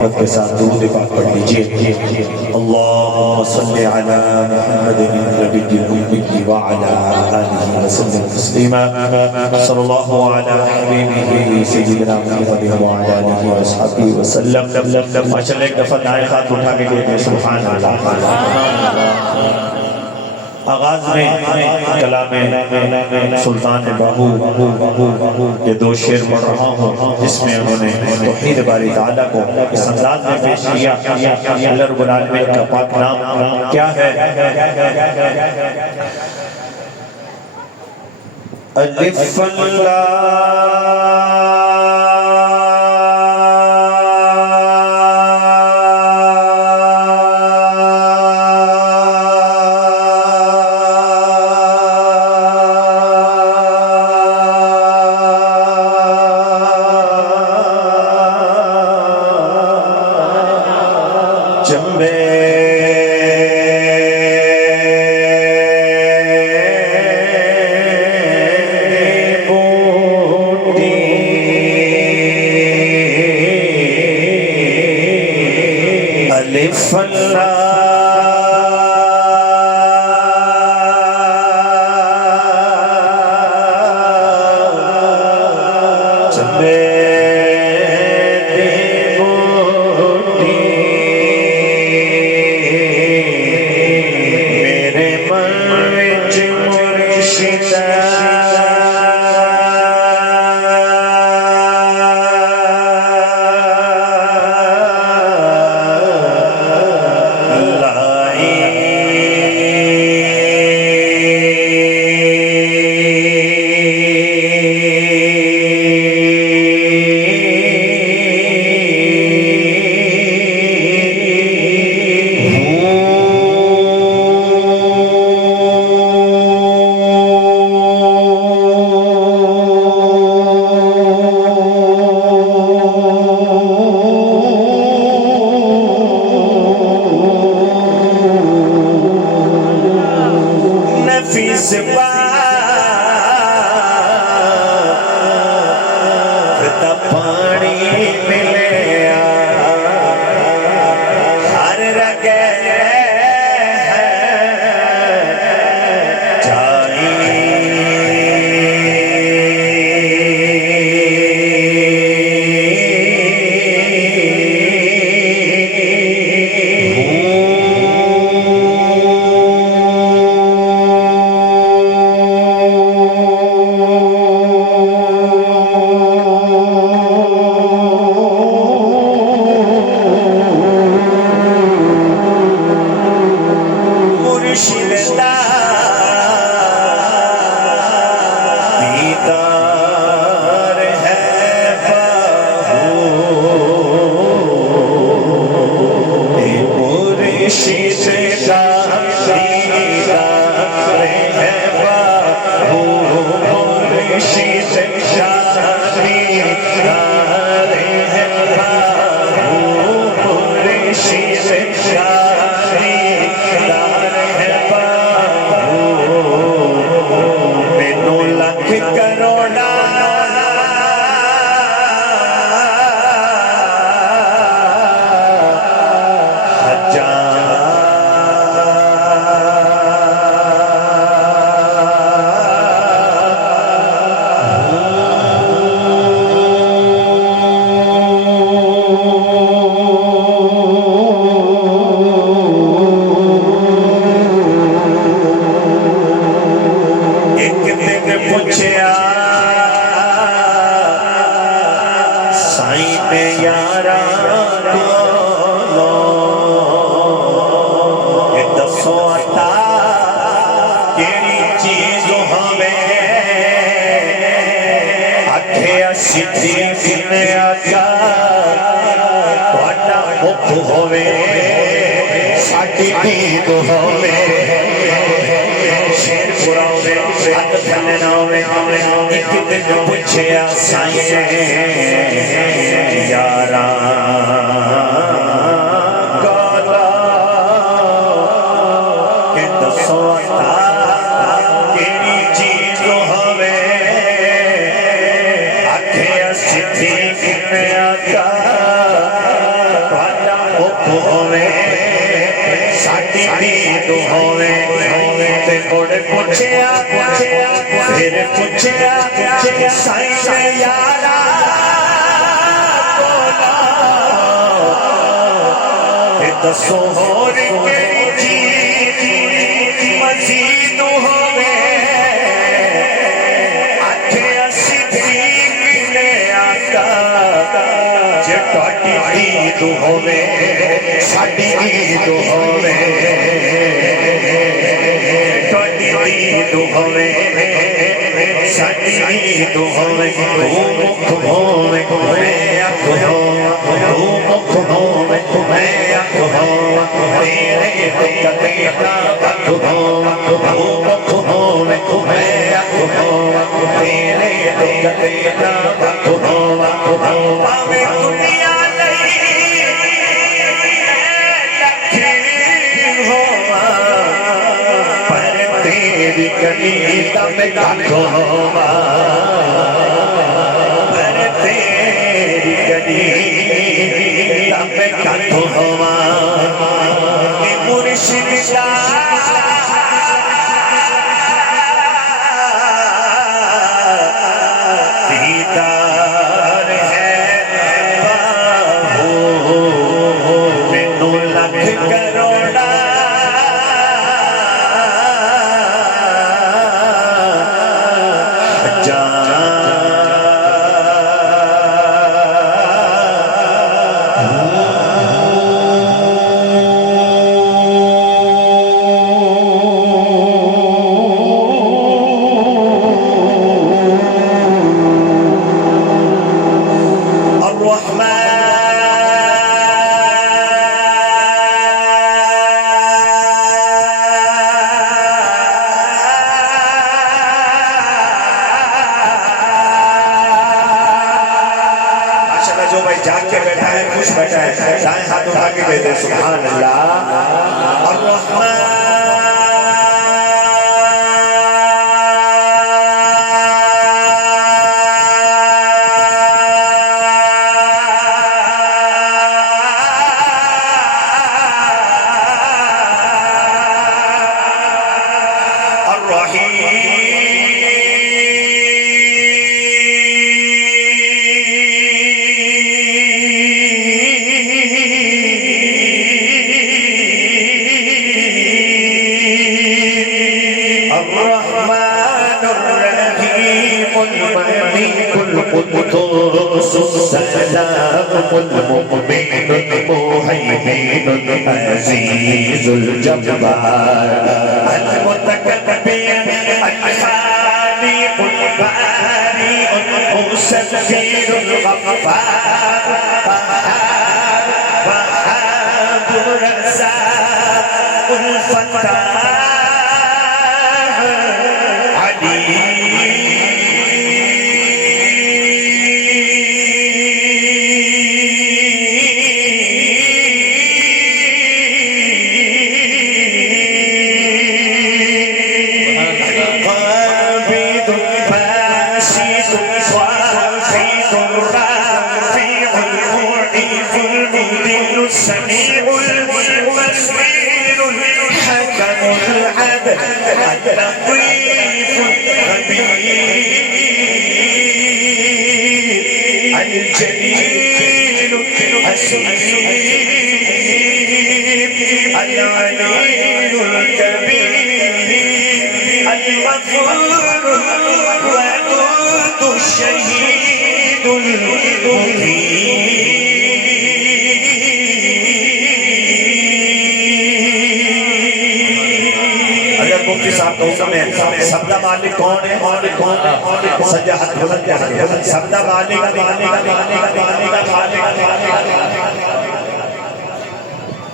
کے ساتھ درود پاک پڑھ لیجئے۔ اللہم صلی علی محمد النبی الأمی وعلی آلہ وسلم تسلیما صلی اللہ علی حبیبہ سیدنا محمد وعلی آلہ وصحبہ وسلم۔ ماشاءاللہ ایک دفعہ دائیں ہاتھ اٹھا کے کہتے ہیں سبحان اللہ۔ آغاز میں کلام سلطان باہو یہ دو شعر پڑھ رہا ہوں جس میں انہوں نے توحید باری تعالیٰ کو اس انداز میں پیش کیا۔ اللہ رب العالمین کا پاک نام کیا ہے؟ الف تو ہوئے تے مڑ پوچھیا پھر پوچھیا سائیں یارا بولا تے دسو ہور کیڑی چیز مزید ہوئے آکھے صدیق نے آقا جے تہاڈی عید ہوئے ساڈی عید ہوئے تہاڈی عید ہوئے ساڈی عید ہوئے مکھ ہووے میں اکھ ہو مکھ ہووے میں اکھ ہو تیرے کتے دا اکھ ہو مکھ ہووے میں اکھ ہو تیرے کتے دا اکھ ہو پاویں دنیا کنیتا میں کھو ہوا پر تیری کنیتا میں کھو ہوا مرشد شاہ دیدار ہے باہو مینوں لکھ کروڑا دائیں ہاتھ اٹھا کے کہتے ہیں سبحان اللہ الرحمن السلام المؤمن المهيمن العزيز الجبار المتكبر الخالق البارئ المسبح الغفار قهار وهاب الرزاق الفتاح عليم السميع البصير الحكم العدل اللطيف الخبير الجليل الحسيب العلي الكبير الغفور الودود الشهيد المبين. مفتی صاحب کو حکم ہے سبدہ مالک کون ہے سجا ہاتھ بلند کر کے سبدہ مالک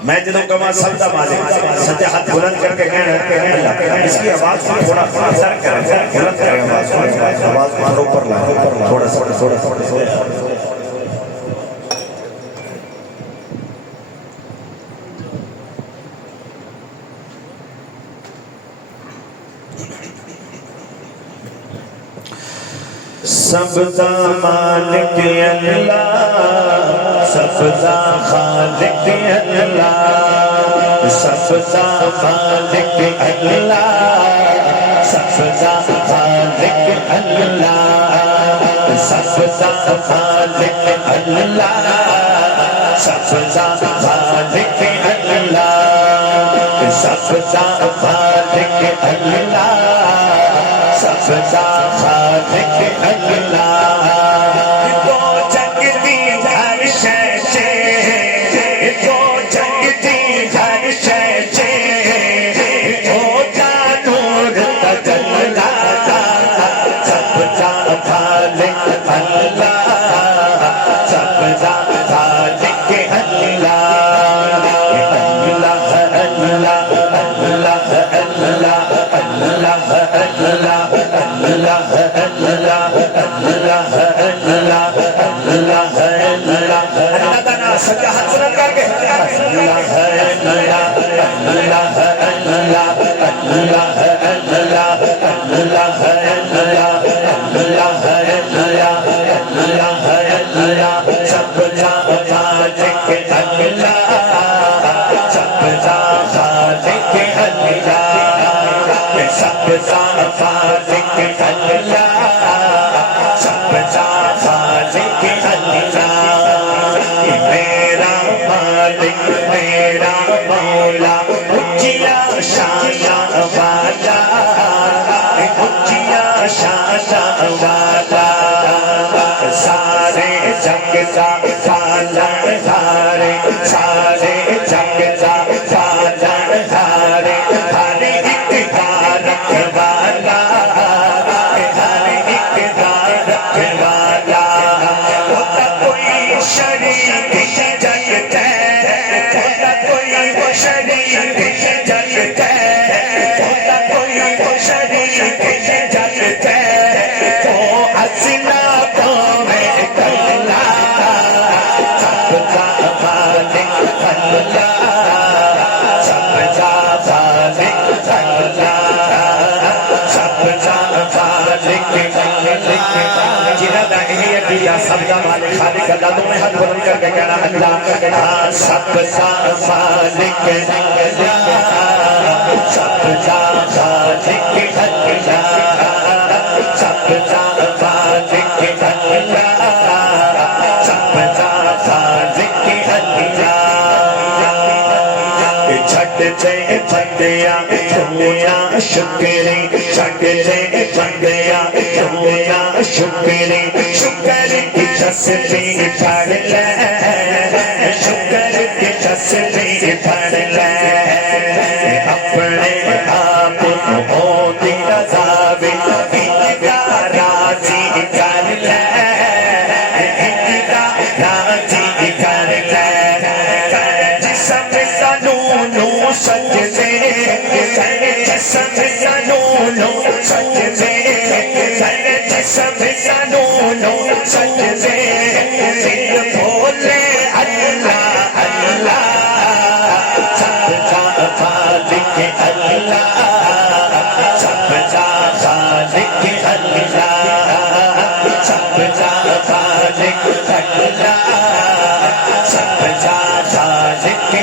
میں جدوں کما سبدہ مالک سجا ہاتھ بلند کر کے کہنا اللہ اس کی آواز کو تھوڑا سر کریں بلند کریں آواز کو اوپر لائیں تھوڑا سا سبدا مالک اللہ سبدا خالق اللہ سبزہ خالق اللہ سبزہ خالق اللہ سبزہ خالق اللہ سبزہ خالق اللہ سبزہ خالق اللہ سبزہ خالق اللہ تو جگتی ہر شے سے تو جگتی ہر شے سے تو جانور تجلا سبزہ خالق اللہ سبزہ خالق اللہ سارے جگ کا پالن ہارے سارے جگ کا پالن ہارے ہر ایک کا رکھوالا ہر ایک کا رکھوالا ہوتا کوئی شریک جگ ہے ہوتا کوئی شریک جگ ہے ہوتا کوئی شریک جگ ہے تو حسنا سبزہ مالک خالق اللہ تمہیں ہاتھ بلند کر کے کہنا اللہ سبزہ خالق اللہ سبزہ خالق اللہ سبزہ خالق اللہ سبزہ خالق اللہ چھٹ سے پھٹیا دنیا شکری چھٹ سے پھٹیا دنیا شکری شکر کی تسبیح پڑھ لے شکر کی تسبیح پڑھ لے اپنے آپ کو دی رضا کا راضی کر لے راضی کر لے جسم سنونو سجدے جسم سنونو سجدے جسم سنونو سجدے دل بولے اللہ اللہ سبزہ خالق اللہ سبزہ خالق اللہ سبزہ خالق اللہ سبزہ خالق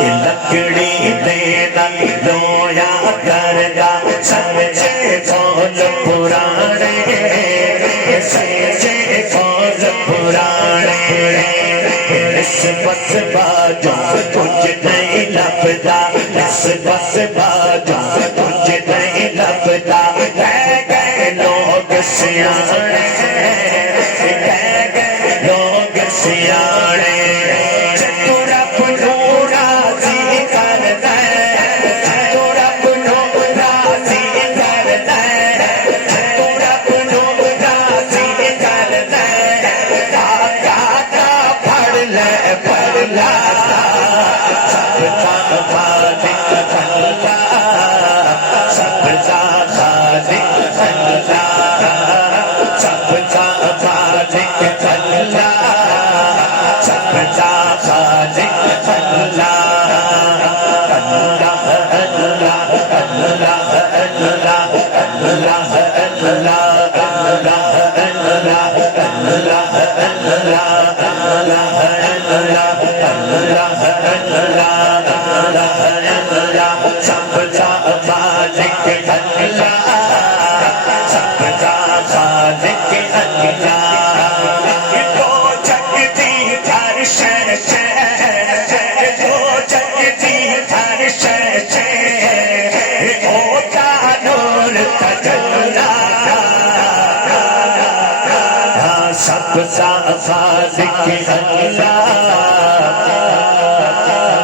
لکڑی دینا لویا کرگا سمجھے فوج پرانے سمجھے فوج پرانے نسبت باجوں کچھ نہیں لبدا نسبت باجوں کچھ نہیں لبدا کہہ گئے لوگ سیانے کہہ گئے لوگ سیانے سبزہ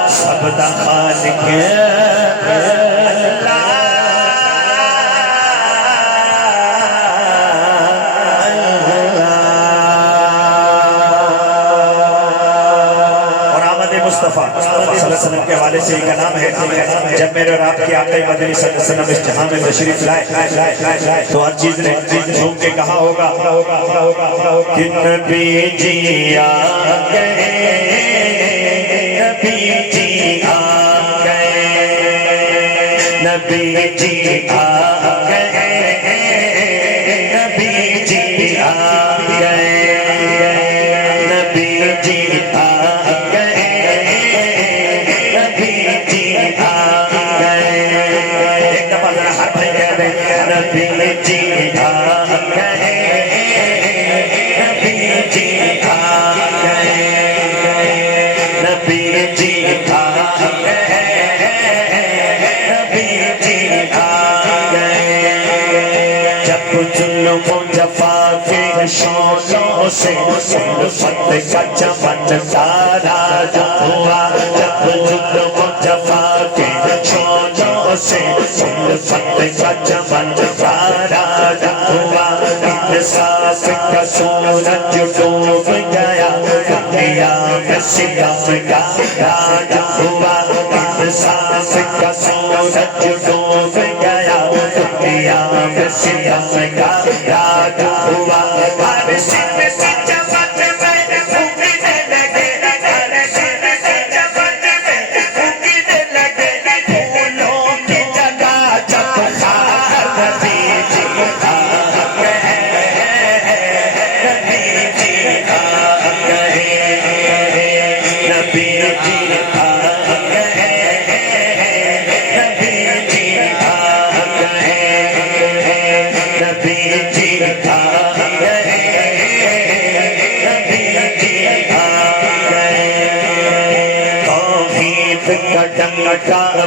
سب دا خالق مصطفیٰ صلی اللہ علیہ وسلم کے حوالے سے ایک نام ہے جب میرے اور آپ کی آقا مدنی صلی اللہ علیہ وسلم اس جہاں میں تشریف لائے تو ہر چیز نے جھوم کے کہا ہوگا کہ نبی جی آ گئے نبی جی آ گئے نبی جی آ گئے نبی جی آ گئے نبی جی آ شونوں سے الفت کا چمن سارا ہوا جب ظلم و جفا کے شونوں سے الفت کا چمن سارا ہوا انصاف کا سورج ڈوب گیا دنیا میں ستم کا راج ہوا انصاف کا سورج ڈوب گیا دنیا میں ستم کا راج ہوا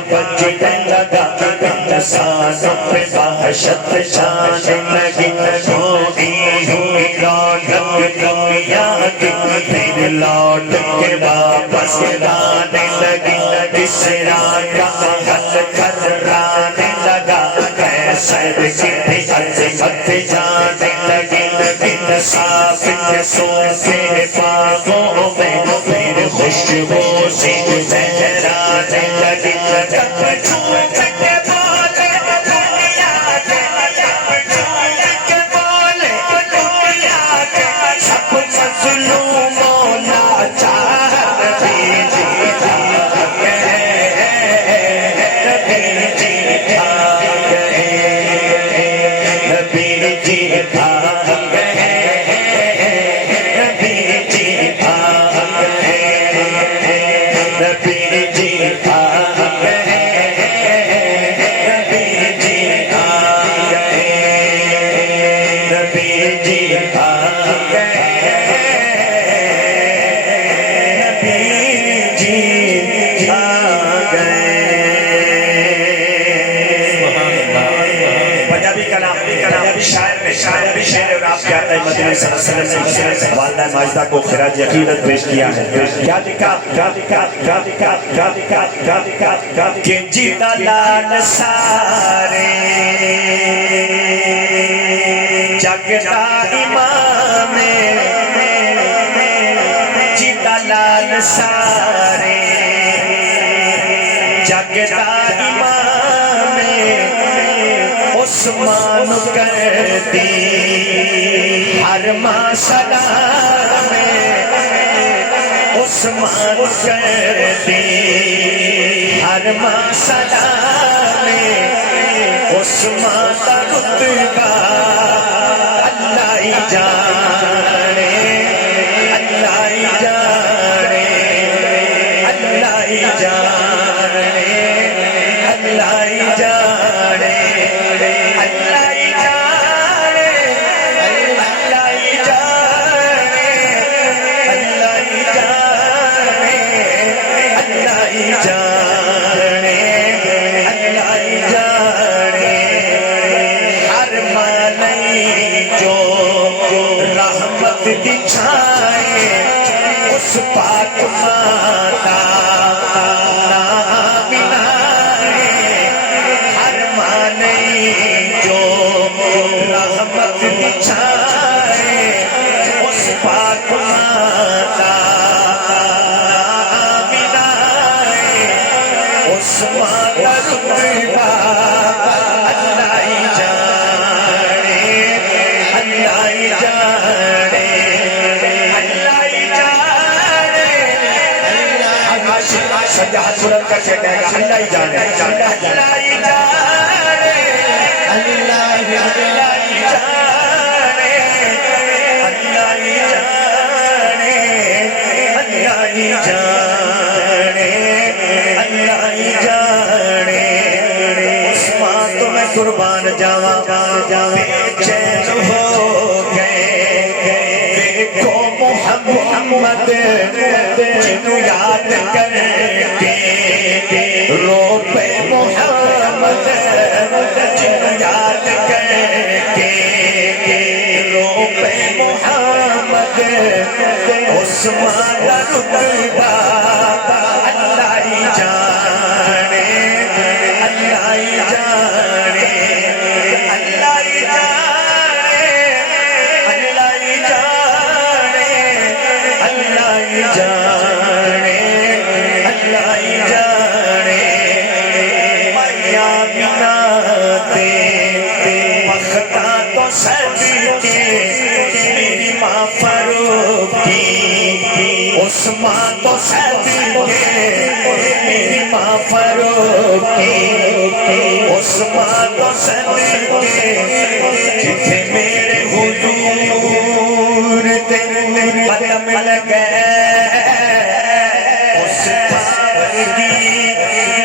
بجنے لگا انسانوں پہ وحشت چھانے لگی ہوئی ہوئی رونق دنیا کی پھر لوٹ کے واپس آنے لگی اسرا کا محل کھرانے لگا کیسر کی بھی عظمت جانے لگی انصاف کے سونے باغوں میں پھر خوشبو سی لہرانے لگی والدہ ماجدہ کو خراج عقیدت پیش کیا ہے کیا لکھا کہ جیتا لال سارے جگتا امام جیتا لال سارے جگتا امام عثمان کردی ہر ماں سلام عثمان کردی ہر ماں سلام عثمان کا رتبہ اللہ ہی جانے، اللہ ہی جانے، اللہ ہی جانے، اللہ ہی جانے، اللہ ہی جانے، اللہ ہی جانے، اللہ ہی جانے، اللہ ہی جانے، اللہ ہی جانے، ہر معنی جو رحمت کی چھائے اس پاک ماتا نام آئے، ہر معنی جو رحمت کی چھائے اس پاک ماتا نام آئے، اس ماتا رتبہ اللہ ہی جانے، اللہ ہی جانے، اللہ ہی جانے، سجاد بلند کر کے کہے گا اللہ ہی جانے، اللہ ہی جانے، اللہ ہی جانے، اللہ ہی جانے، اللہ ہی جانے، اللہ ہی جانے، اللہ ہی جانے، عثمان تمہیں قربان جاواں بے چین ہو گئے، دیکھو محمد جنوں یاد کر کے رو پہ محمد جنوں یاد کر کے رو پہ محمد، عثمان کا رتبہ اللہ ہی جانے، اللہ ہی جانے، اللہ ہی جانے، اللہ ہی جانے، اللہ ہی جانے، اللہ ہی جانے، میاں مینا دے بختہ تو صدقے میری ماں فاروق کی، عثمان تو صدقے میری ماں فاروق کی، عثمان تو صدقے جتھے میرے حضور تیرے قدم لگے، اس پاور کی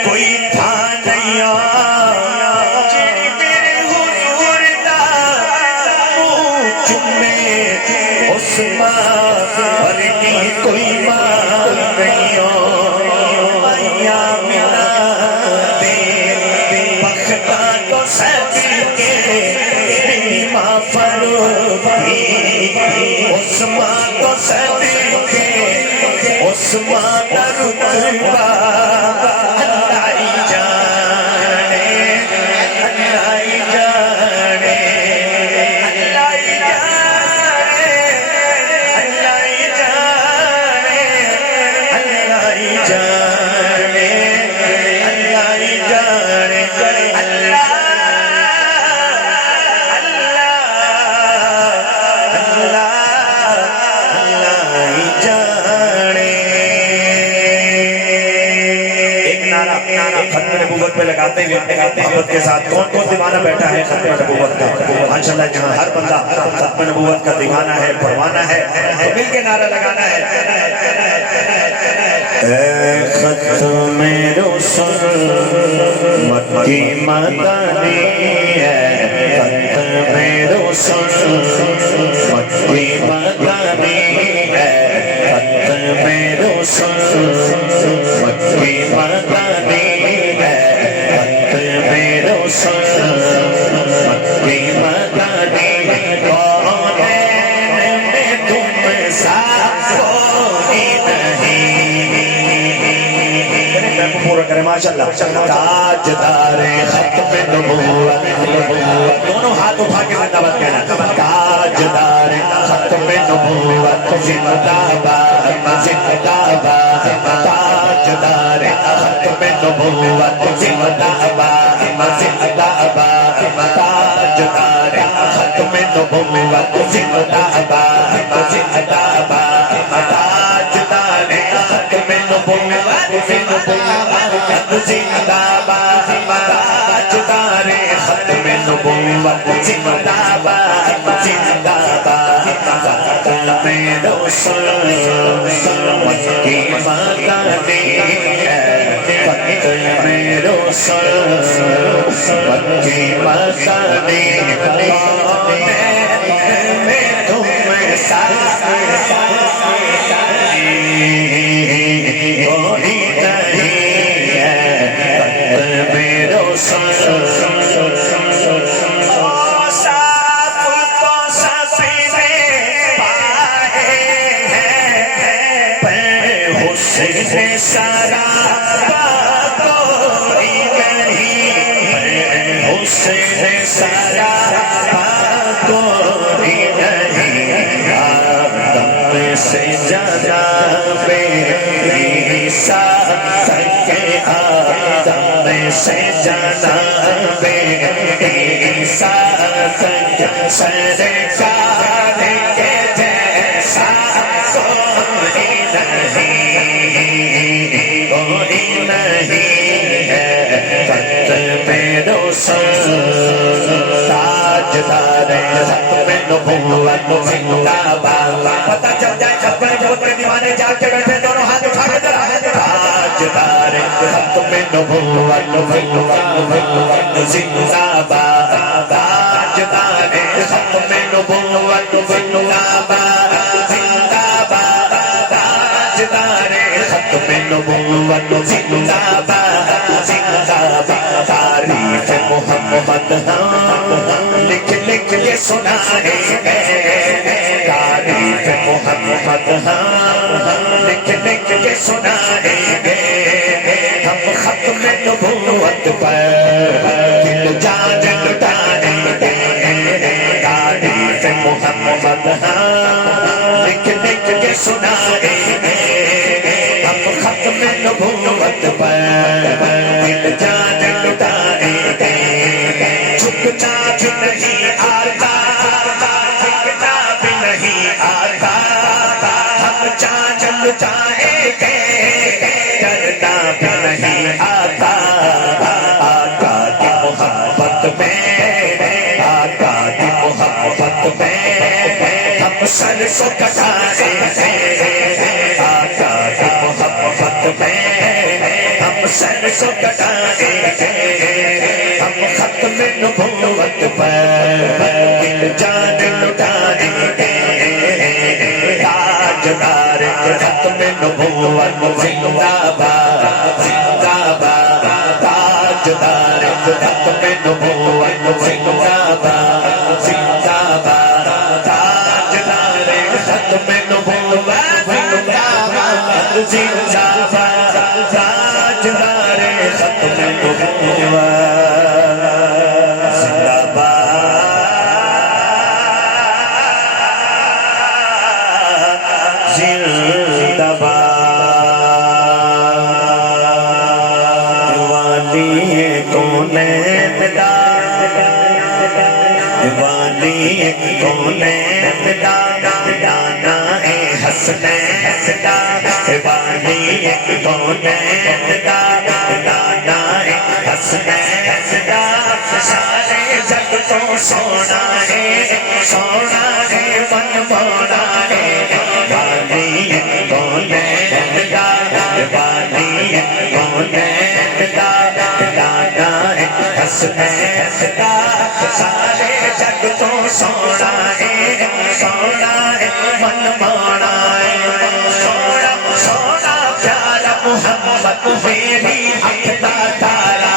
کوئی تھا نہیں جڑی میرے حضور دا منہ چومے، عثمان ورگی کوئی ماں نہیں میاں مینا دے بختہ تو صدقے میری ماں فاروق کی، عثمان تو صدقے عثمان کا رتبہ اللہ ہی جانے، اللہ ہی جانے، اللہ ہی جانے، اللہ ہی جانے، اللہ ہی جانے، اللہ ہی جانے، اللہ ختم نبوت پہ لگاتے ہوئے محبت کے ساتھ کون کون دیوانہ بیٹھا ہے ختم نبوت کا؟ ماشاءاللہ جہاں ہر بندہ ختم نبوت کا دیوانہ ہے، پروانا ہے، تو مل کے نعرہ لگانا ہے، اے ختم رسل مکی مدنی ہے، ختم رسل مکی مدنی ہے، ختم رسل مکی مدنی ہے، ختم رسل مکی مدنی، کونین میں تم سا کوئی نہیں، پورا کرے ماشاءاللہ، تاجدار ختم نبوت، دونوں ہاتھ اٹھا کے زندہ باد کہنا، تاجدار ختم نبوت زندہ باد، زندہ باد، تاجدار ختم نبوت زندہ باد، زندہ باد، تاجدار ختم نبوت زندہ باد، زندہ باد، تاجدار ختم نبوت زندہ باد، زندہ باد، تاجدار ختم نبوت زندہ باد زندہ باد میں روشن مکی مکانی میں روشن مکی مکانی میں تم کوئی نہیں ہے میں روشن سارا کوئی نہیں حسین سارا کوئی نہیں آدم سے زیادہ بے ساتھ کے آدم سے زیادہ بے ساتھ سرکار کے جیسا کوئی نہیں کوئی نہیں ہے ختم روشن تاجدار ختم نبوت زندہ باد پتہ چل جائے چھپن جو اپنے دیوانے جا کے بیٹھے دونوں ہاتھ اٹھا کے ذرا تاجدار ختم نبوت زندہ باد تاجدار ختم نبوت زندہ باد زندہ باد تاجدار ختم نبوت زندہ باد زندہ باد تعریف محمد ہاں لکھ لکھ کے سنائیں گے تعریف محمد ہاں لکھ لکھ کے سنائیں گے ہم ختم نبوت پر دل جان لٹائیں گے تعریف محمد ہاں لکھ لکھ کے سنائیں گے ہم ختم نبوت پر دل جان لٹائیں گے جھکنا بھی نہیں آتا جھکنا بھی نہیں آتا ہم جان لٹائیں گے ڈرنا بھی نہیں آتا آقا کی محبت میں آقا کی محبت میں ہم سر کو کٹائیں گے آقا کی محبت میں ہم سر کو کٹائیں گے ہم ختم نبوت پر دل جان لٹائیں گے تاجدار ختم نبوت زندہ باد زندہ باد تاجدار ختم نبوت زندہ باد زندہ باد تاجدار ختم نبوت زندہ باد زندہ باد تاجدار ختم نبوت حسنین دا والی کونین دا نانا حسنین دا سارے جگ تو سونا ہے من مونا ہے والی کونین دا والی کونین دا نانا حسنین دا سارے جگ تو سونا ہے من مونا محمد میری اکھتا تارا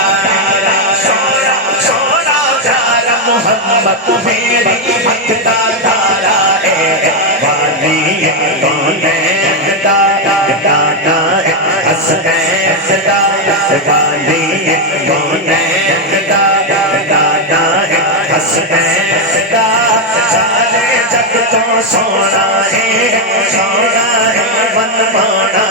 سونا پیارا محمد میری اکھتا تارا ہے والی کونین دا نانا حسنین دا والی کونین دا نانا حسنین دا سارے جگ تو سونا ہے من مونا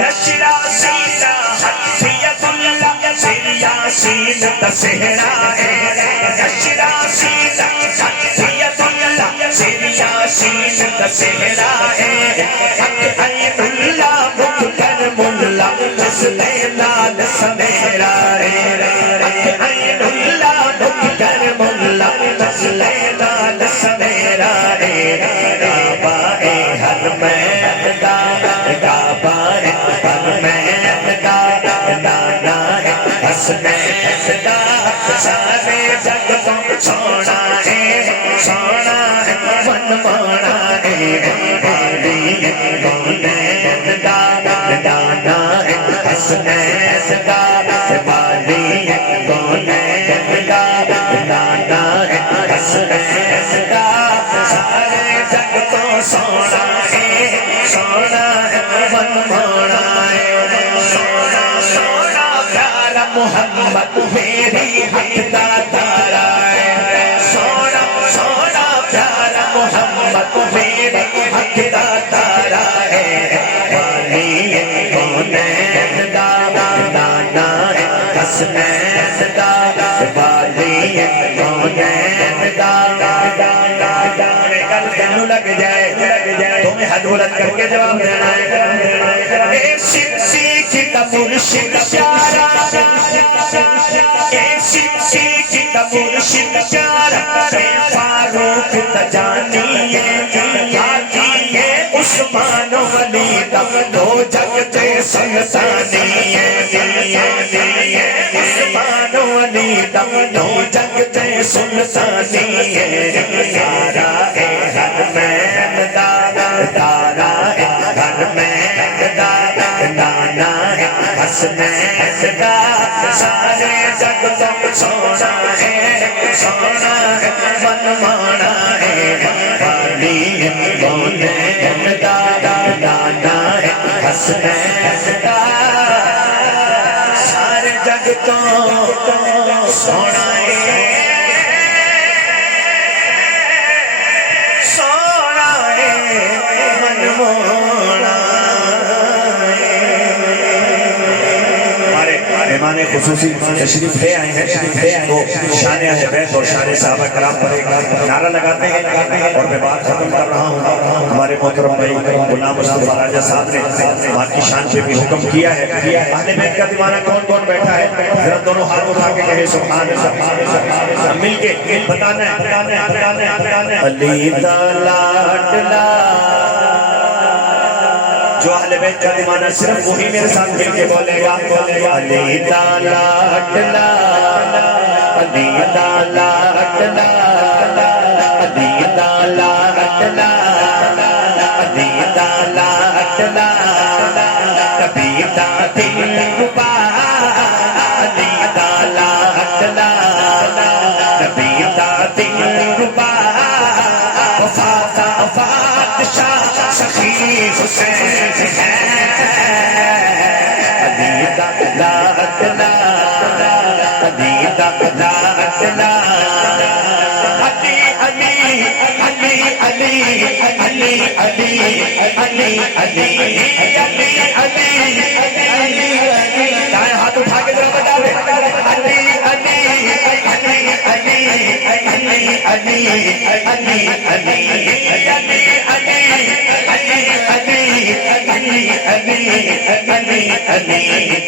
نشرا سینا حفیظ اللہ سریا سین دسہرا ہے نشرا سینا حفیظ اللہ سریا سین دسہرا ہے حق عین اللہ مکھ کر نسلے لال سمیرا عین اللہ لکھ کر ملا نسلے لال سمیرا کعبہ حرم اقدا کعبہ حرم اقدا نانا حسنین دا سارے جگ کو سونا ہے من مانا ہے والی کونین دا نانا حسنین دا والی کونین دا نانا حسنین دا سارے جگ کو سونا ہے من مانا ہے سونا پیارا محمد میری حق دا تارا ہے سونا پیارا محمد میری حق دا تارا ہے والی کونین دا نانا حسنین دا والی کونین دا کل تینوں لگ جائے تمہیں حد بلند کر کے جواب دینا ہے اے شمسی کی مرشد پیارا اے شمسی کی مرشد پیارا اے فاروق تجانی عثمان ولی تم دو جگ تے سلطانی عثمان ولی تم دو جگ تے سلطانی تارا اے حرمین دا تارا اے حرمین دا نانا حسنین دا سارے جگ کو سونا ہے من مانا ہے والی کونین دا نانا حسنین دا سارے جگ کو سونا ہے من مانا مہمان خصوصی تشریف لے آئے ہیں تو شان اہل بیت اور شان صحابہ کرام پر ایک نعرہ لگاتے ہیں اور میں بات ختم کر رہا ہوں ہمارے محترم بھائی غلام مصطفیٰ راجہ صاحب نے وہاں کی شان پہ بھی حکم کیا ہے اہل بیت کا دیوانہ کون کون بیٹھا ہے ذرا دونوں ہاتھ اٹھا کے کہے سبحان اللہ مل کے بتانا ہے علی دا لاڈلا جو اہل بیت کا دیوانہ صرف وہی میرے ساتھ مل کے بولے گا علی دا لاڈلا علی دا لاڈلا علی دا لاڈلا علی دا لاڈلا کبھی دا دل ربا علی دا لاڈلا کبھی دا دل ربا وفات شاہ سخی حسین ہے علی دا لاڈلا علی دا لاڈلا علی علی علی علی علی علی علی علی علی علی دائیں ہاتھ اٹھا کے ذرا بتا دے علی علی علی علی علی علی علی علی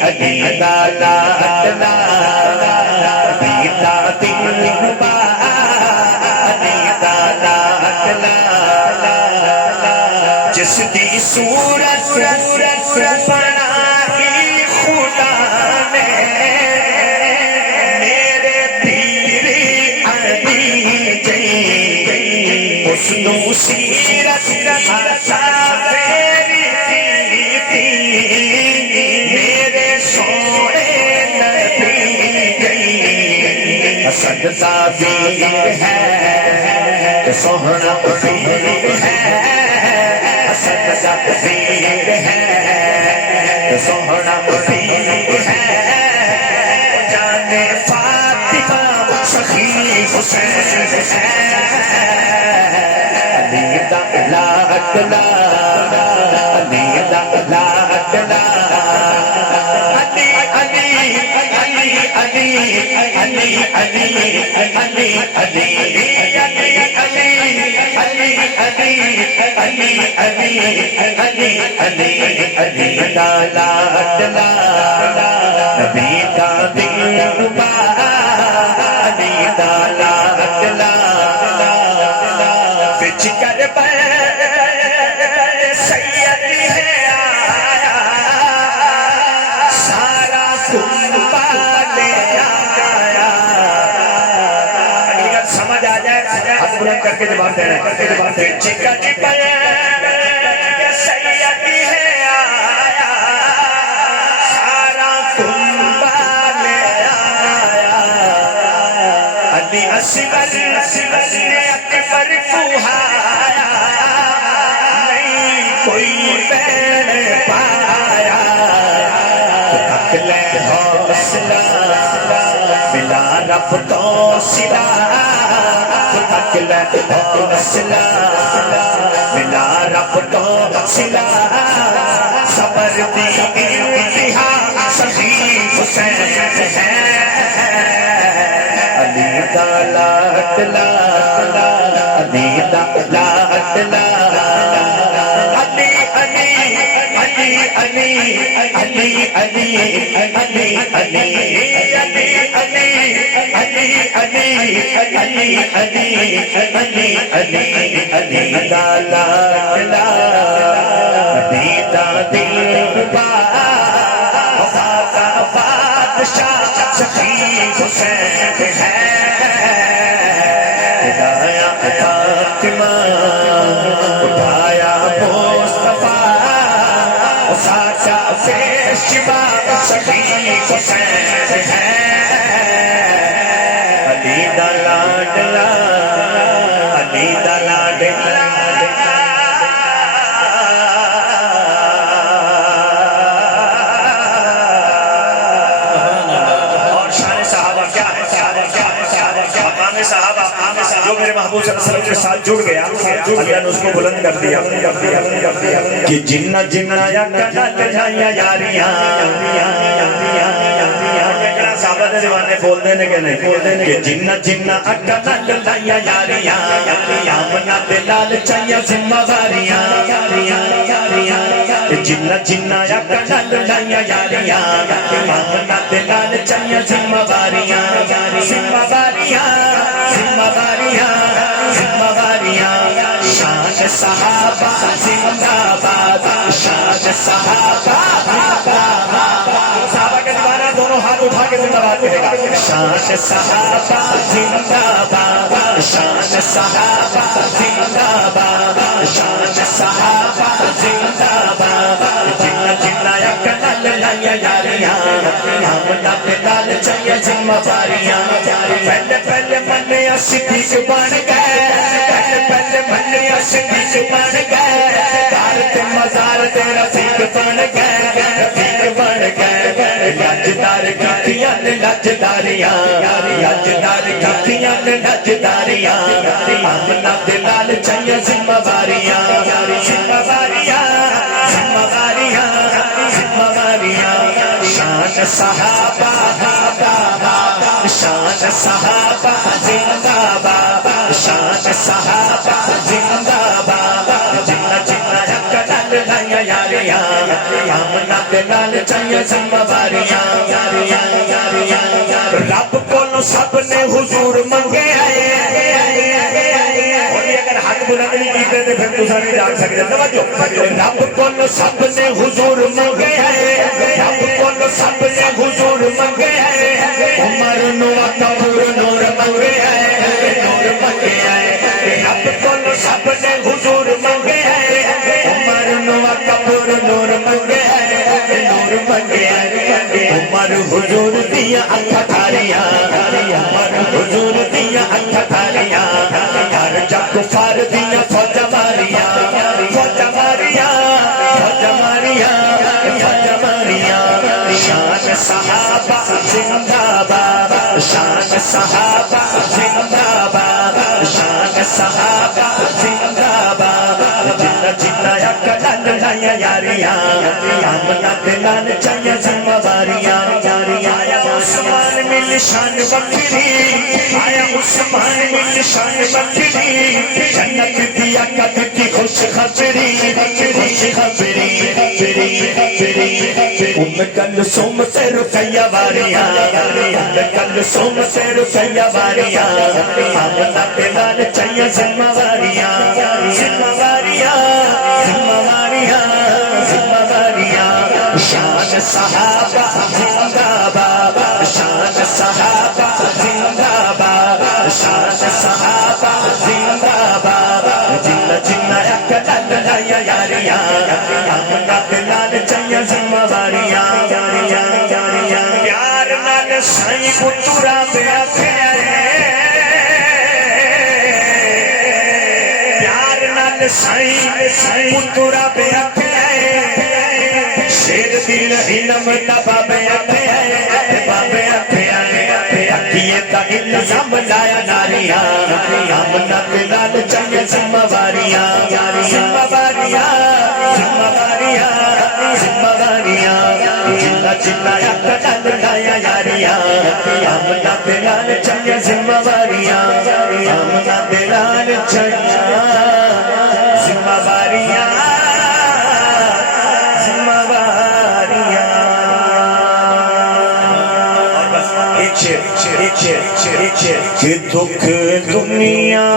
علی دا لاڈلا علی دا دل ربا علی دا لاڈلا جس دی صورت بنائی خدا نے میرے پیر علی جی اس نو سیرت سافری میرے سونے نبی گئی حسن صابیر ہے سوہنا پیر ہے حسن صابیر ہے سوہنا پیر ہے جانے فاطمہ سخی حسین ہے علی دا لاڈلا علی دا لاڈلا علی علی علی علی علی علی علی علی علی علی کر کے جواب دینا ہے سیدی ہے آیا سارا کنبہ لے آیا علی اصغر نے اکبر کو ہایا نہیں کوئی بین پایا عقل حوصلہ ملا رب تو سلا عقل حوصلہ ملا رب تو سلا صبر دی انتہا سخی حسین ہے علی دا لاڈلا علی دا لاڈلا علی علی علی علی علی علی علی علی علی دا لاڈلا علی دا دلربا وفا کا بادشاہ سخی حسین ہے ہدایا فاطمہ اٹھایا مصطفیٰ ساچا پیشوا سخی حسین ہے علی دا لاڈلا علی دا لاڈلا اور شان صحابہ کیا ہے مقام صحابہ جو میرے محبوب صلی اللہ علیہ وسلم کے ساتھ جڑ گیا اللہ نے اس کو بلند کر دیا کہ جنہ جنہ یا کنا یاریاں صحابہ دیوانے بول دینے کے نہیں کہ جنہ جنہ اکنا لائیا یاریاں آمنا دلال چاہیا ذمہ داریاں جنہ جنہ اکنا لائیا یاریاں آمنا دلال چاہیا ذمہ داریاں ذمہ داریاں ذمہ داریاں ذمہ داریاں شان صحابہ زندہ باد شان صحابہ صحابہ کے دیوانہ دونوں ہاتھ اٹھا کے زندہ باد کہے گا شان صحابہ زندہ باد شان صحابہ زندہ باد شان صحابہ زندہ باد جنہ جنہ یکنا لائیا یاریاں آمنا بلال چاہیے ذمہ داریاں پہلے پہلے من صدیق بن گئے پہلے من صدیق بن گئے دارت مزار تے رفیق بن گئے رفیق بن گئے لجدار کتیاں لجداریاں لجدار کتیاں لجداریاں آمنا بلال چاہیے ذمہ داریاں ذمہ داریاں ذمہ داریاں ذمہ داریاں شان صحابہ شان صحابہ زندہ باد شان صحابہ زندہ باد جنہ جنہ یکنا لائیا یاریاں آمنا بلال چاہیے ذمہ داریاں رب کو سب نے حضور منگے آئے اگر ہاتھ بلند نہیں کیتے تو پھر دوسرا نہیں جان سکتے توجہ رب کو سب نے حضور منگے آئے رب کو سب نے حضور منگے آئے عمر نو کبر نور منگے آئے نور منگے آئے رب کو سب نے حضور منگے آئے عمر نو کبر نور منگے آئے نور منگے آئے عمر حضور دیا اکھا تھاریاں عمر حضور دیا اکھا تھاریاں ہر جا کفار دیا فوج ماریاں فوج ماریاں فوج ماریاں فوج ماریاں شان صحابہ زندہ باد شان صحابہ زندہ باد شان صحابہ زندہ باد جنہ جنہ یکنا لائیا یاریاں آمنا بلال چاہیے ذمہ داریاں عثمان مل شان بکری آیا عثمان بن شان بکری جنت دیا کد کی خوش خبری خوش خبری کلثوم سے رقیہ واریاں کلثوم سے رقیہ واریاں آمنہ بلال چاہیے ذمہ واریاں ذمہ واریاں ذمہ واریاں ذمہ واریاں شان صحابہ زندہ باد شان صحابہ زندہ باد شان صحابہ زندہ باد جنہ جنہ اکدل لیا یاریاں آمنہ بلال چاہیے ذمہ واریاں پیار نال سائیں پترا پیا پیار نال سائیں پترا پیا شیر دل علم دبا پیا بابے کیے تا الزام لایا ناریاں آمنہ بلال چاہیے ذمہ واریاں ذمہ واریاں ذمہ واریاں ذمہ واریاں جنہ جنہ اکدل لایا یاریاں آمنہ بلال چاہیے ذمہ واریاں آمنہ بلال چاہیے ذمہ واریاں ذمہ واریاں اور بس ایک شیر کہ دکھ دنیا